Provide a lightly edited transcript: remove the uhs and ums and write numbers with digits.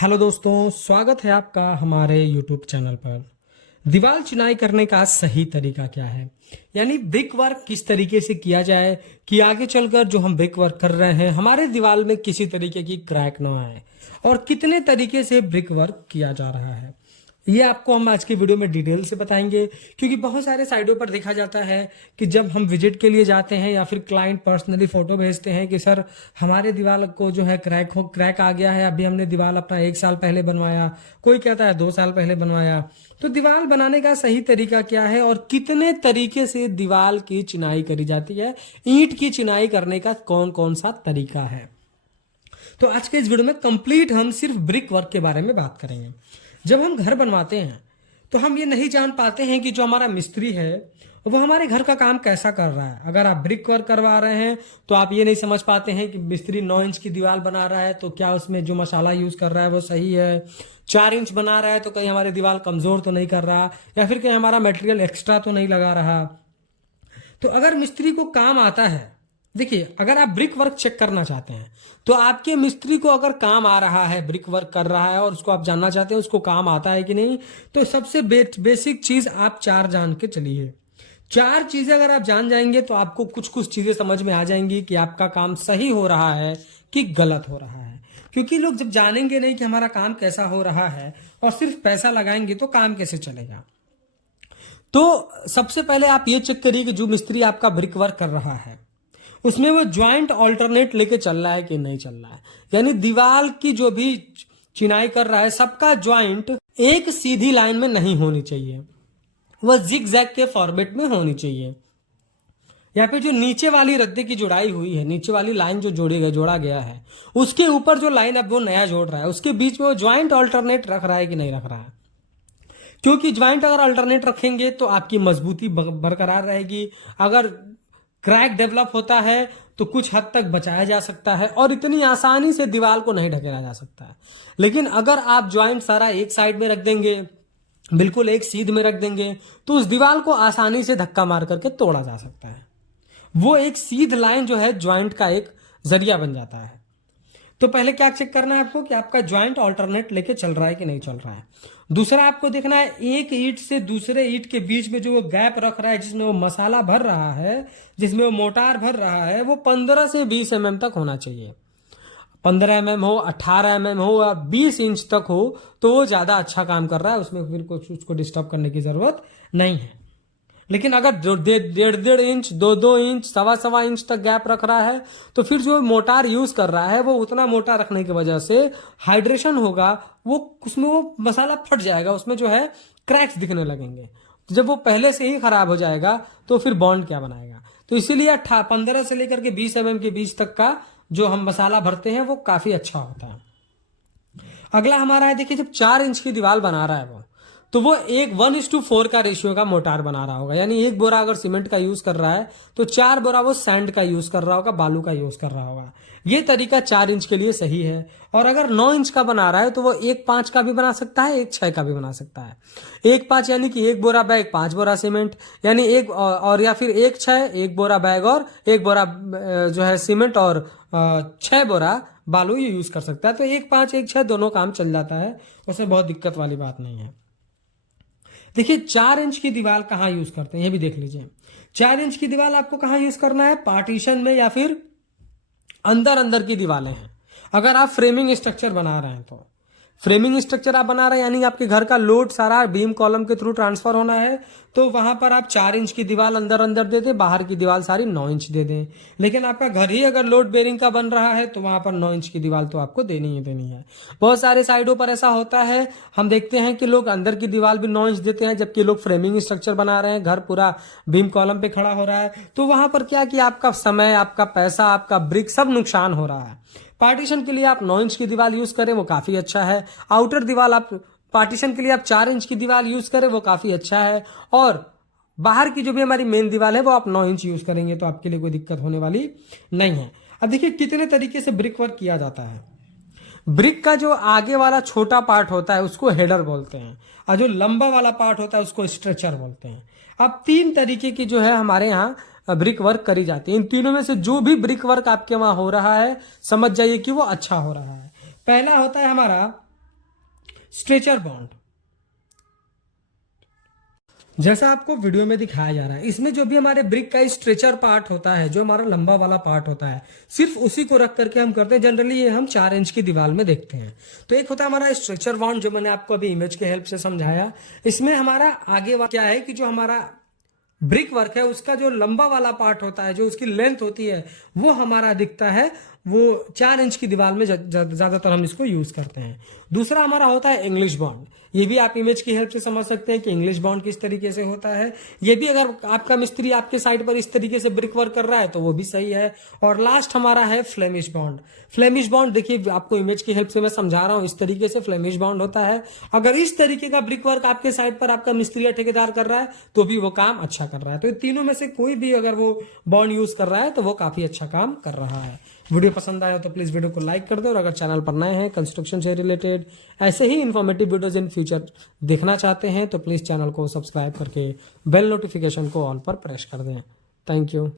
Hello दोस्तों, स्वागत है आपका हमारे YouTube चैनल पर। दीवार चिनाई करने का सही तरीका क्या है, यानी ब्रिक वर्क किस तरीके से किया जाए कि आगे चलकर जो हम ब्रिक वर्क कर रहे हैं हमारे दीवार में किसी तरीके की क्रैक ना आए, और कितने तरीके से ब्रिक वर्क किया जा रहा है ये आपको हम आज की वीडियो में डिटेल से बताएंगे। क्योंकि बहुत सारे साइटों पर देखा जाता है कि जब हम विजिट के लिए जाते हैं या फिर क्लाइंट पर्सनली फोटो भेजते हैं कि सर हमारे दीवार को जो है क्रैक आ गया है, अभी हमने दीवार अपना 1 साल पहले बनवाया, कोई कहता है 2 साल पहले बनवाया। तो दीवार बनाने का सही तरीका क्या है और कितने तरीके से दीवार की चिनाई करी जाती है, ईंट की चिनाई करने का कौन कौन सा तरीका है। तो आज के इस वीडियो में कंप्लीट हम सिर्फ ब्रिक वर्क के बारे में बात करेंगे। जब हम घर बनवाते हैं तो हम ये नहीं जान पाते हैं कि जो हमारा मिस्त्री है वो हमारे घर का काम कैसा कर रहा है। अगर आप ब्रिक वर्क करवा रहे हैं तो आप ये नहीं समझ पाते हैं कि मिस्त्री 9 इंच की दीवार बना रहा है तो क्या उसमें जो मसाला यूज कर रहा है वो सही है, 4 इंच बना रहा है तो कहीं हमारी दीवार कमजोर तो नहीं कर रहा, या फिर कहीं हमारा मटेरियल एक्स्ट्रा तो नहीं लगा रहा। तो अगर मिस्त्री को काम आता है, देखिए अगर आप ब्रिक वर्क चेक करना चाहते हैं तो आपके मिस्त्री को अगर काम आ रहा है, ब्रिक वर्क कर रहा है और उसको आप जानना चाहते हैं उसको काम आता है कि नहीं, तो सबसे बेसिक चीज आप 4 जान के चलिए। 4 चीजें अगर आप जान जाएंगे तो आपको कुछ कुछ चीजें समझ में आ जाएंगी कि आपका काम सही हो रहा है कि गलत हो रहा है। क्योंकि लोग जब जानेंगे नहीं कि हमारा काम कैसा हो रहा है और सिर्फ पैसा लगाएंगे तो काम कैसे चलेगा। तो सबसे पहले आप ये चेक करिए कि जो मिस्त्री आपका ब्रिक वर्क कर रहा है उसमें वो ज्वाइंट ऑल्टरनेट लेके चल रहा है कि नहीं चल रहा है। यानी दीवार की जो भी चिनाई कर रहा है सबका ज्वाइंट एक सीधी लाइन में नहीं होनी चाहिए, वह जिग जैग के फॉर्मेट में होनी चाहिए। या फिर जो नीचे वाली रद्दे की जुड़ाई हुई है, नीचे वाली लाइन जो जोड़ा गया है उसके ऊपर जो लाइन अब वो नया जोड़ रहा है उसके बीच में वो ज्वाइंट ऑल्टरनेट रख रहा है कि नहीं रख रहा है। क्योंकि ज्वाइंट अगर अल्टरनेट रखेंगे तो आपकी मजबूती बरकरार रहेगी। अगर क्रैक डेवलप होता है तो कुछ हद तक बचाया जा सकता है और इतनी आसानी से दीवार को नहीं ढकेला जा सकता है। लेकिन अगर आप ज्वाइंट सारा एक साइड में रख देंगे, बिल्कुल एक सीध में रख देंगे, तो उस दीवार को आसानी से धक्का मार करके तोड़ा जा सकता है। वो एक सीध लाइन जो है ज्वाइंट का एक जरिया बन जाता है। तो पहले क्या चेक करना है आपको कि आपका ज्वाइंट ऑल्टरनेट लेके चल रहा है कि नहीं चल रहा है। दूसरा आपको देखना है एक ईंट से दूसरे ईंट के बीच में जो वो गैप रख रहा है जिसमें वो मसाला भर रहा है, जिसमें वो मोटार भर रहा है, वो 15 से 20 mm तक होना चाहिए। 15 mm हो, 18 mm हो या 20 इंच तक हो तो वो ज्यादा अच्छा काम कर रहा है, उसमें फिर कुछ उसको डिस्टर्ब करने की जरूरत नहीं है। लेकिन अगर 1.5 इंच, 2 इंच, 1.25 इंच तक गैप रख रहा है तो फिर जो मोटार यूज कर रहा है वो उतना मोटा रखने की वजह से हाइड्रेशन होगा, वो उसमें वो मसाला फट जाएगा, उसमें जो है क्रैक्स दिखने लगेंगे। तो जब वो पहले से ही खराब हो जाएगा तो फिर बॉन्ड क्या बनाएगा। तो इसीलिए 15 से लेकर के 20 mm के बीच तक का जो हम मसाला भरते हैं वो काफी अच्छा होता है। अगला हमारा है, देखिए जब 4 इंच की दीवार बना रहा है वो, तो वो एक 1:4 का रेशियो का मोटार बना रहा होगा। यानी 1 बोरा अगर सीमेंट का यूज कर रहा है तो 4 बोरा वो सैंड का यूज कर रहा होगा, बालू का यूज कर रहा होगा। ये तरीका 4 इंच के लिए सही है। और अगर 9 इंच का बना रहा है तो वो 1.5 का भी बना सकता है, 1.6 का भी बना सकता है। 1.5 यानी कि 1 बोरा बैग 5 बोरा सीमेंट, यानी एक और या फिर 1.6 1 बोरा बैग और 1 बोरा जो है सीमेंट और 6 बोरा बालू ये यूज कर सकता है। तो 1.5 1.6 दोनों काम चल जाता है, उसमें बहुत दिक्कत वाली बात नहीं है। देखिए 4 इंच की दीवार कहाँ यूज करते हैं ये भी देख लीजिए। 4 इंच की दीवार आपको कहाँ यूज करना है, पार्टीशन में या फिर अंदर अंदर की दीवारें हैं। अगर आप फ्रेमिंग स्ट्रक्चर बना रहे हैं तो फ्रेमिंग स्ट्रक्चर आप बना रहे हैं यानी आपके घर का लोड सारा बीम कॉलम के थ्रू ट्रांसफर होना है, तो वहां पर आप 4 इंच की दीवार अंदर अंदर दे दें, बाहर की दीवार सारी 9 इंच दे दें। लेकिन आपका घर ही अगर लोड बेरिंग का बन रहा है तो वहां पर 9 इंच की दीवार तो आपको देनी ही देनी है। बहुत सारे साइडों पर ऐसा होता है, हम देखते हैं कि लोग अंदर की दीवार भी 9 इंच देते हैं जबकि लोग फ्रेमिंग स्ट्रक्चर बना रहे हैं, घर पूरा बीम कॉलम पे खड़ा हो रहा है। तो वहां पर क्या कि आपका समय, आपका पैसा, आपका ब्रिक सब नुकसान हो रहा है। पार्टीशन के लिए आप 9 इंच की दीवार यूज करें वो काफी अच्छा है। आउटर दीवार आप पार्टीशन के लिए आप 4 इंच की दीवार यूज करें वो काफी अच्छा है। और बाहर की जो भी हमारी मेन दीवार है वो आप 9 इंच यूज करेंगे तो आपके लिए कोई दिक्कत होने वाली नहीं है। अब देखिए कितने तरीके से ब्रिक वर्क किया जाता है। ब्रिक का जो आगे वाला छोटा पार्ट होता है उसको हेडर बोलते हैं और जो लंबा वाला पार्ट होता है उसको स्ट्रक्चर बोलते हैं। अब 3 तरीके की जो है हमारे यहाँ ब्रिक वर्क करी जाती है। इन तीनों में से जो भी ब्रिक वर्क आपके वहां हो रहा है समझ जाइए कि वो अच्छा हो रहा है। पहला होता है हमारा स्ट्रेचर बॉन्ड। जैसा आपको वीडियो में दिखाया जा रहा है, इसमें जो भी हमारे ब्रिक का स्ट्रेचर पार्ट होता है, जो हमारा लंबा वाला पार्ट होता है, सिर्फ उसी को रख करके हम करते हैं। जनरली ये हम 4 इंच की दीवार में देखते हैं। तो एक होता है हमारा स्ट्रेचर बॉन्ड, जो मैंने आपको अभी इमेज के हेल्प से समझाया। इसमें हमारा आगे क्या है कि जो हमारा ब्रिक वर्क है उसका जो लंबा वाला पार्ट होता है, जो उसकी लेंथ होती है, वो हमारा दिखता है वो 4 इंच की दीवार में ज्यादातर हम इसको यूज करते हैं। दूसरा हमारा होता है इंग्लिश बॉन्ड। ये भी आप इमेज की हेल्प से समझ सकते हैं कि इंग्लिश बॉन्ड किस तरीके से होता है। ये भी अगर आपका मिस्त्री आपके साइड पर इस तरीके से ब्रिक वर्क कर रहा है तो वो भी सही है। और लास्ट हमारा है फ्लेमिश बॉन्ड। फ्लेमिश बॉन्ड देखिए आपको इमेज की हेल्प से मैं समझा रहा हूं, इस तरीके से फ्लेमिश बॉन्ड होता है। अगर इस तरीके का ब्रिक वर्क आपके साइड पर आपका मिस्त्री या ठेकेदार कर रहा है तो भी वो काम अच्छा कर रहा है। तो ये तीनों में से कोई भी अगर वो बॉन्ड यूज कर रहा है तो वो काफी अच्छा काम कर रहा है। वीडियो पसंद आया तो प्लीज वीडियो को लाइक कर दो, और अगर चैनल पर नए हैं कंस्ट्रक्शन से रिलेटेड ऐसे ही इन्फॉर्मेटिव वीडियोज इन फ्यूचर देखना चाहते हैं तो प्लीज चैनल को सब्सक्राइब करके बेल नोटिफिकेशन को ऑल पर प्रेस कर दें। Thank you.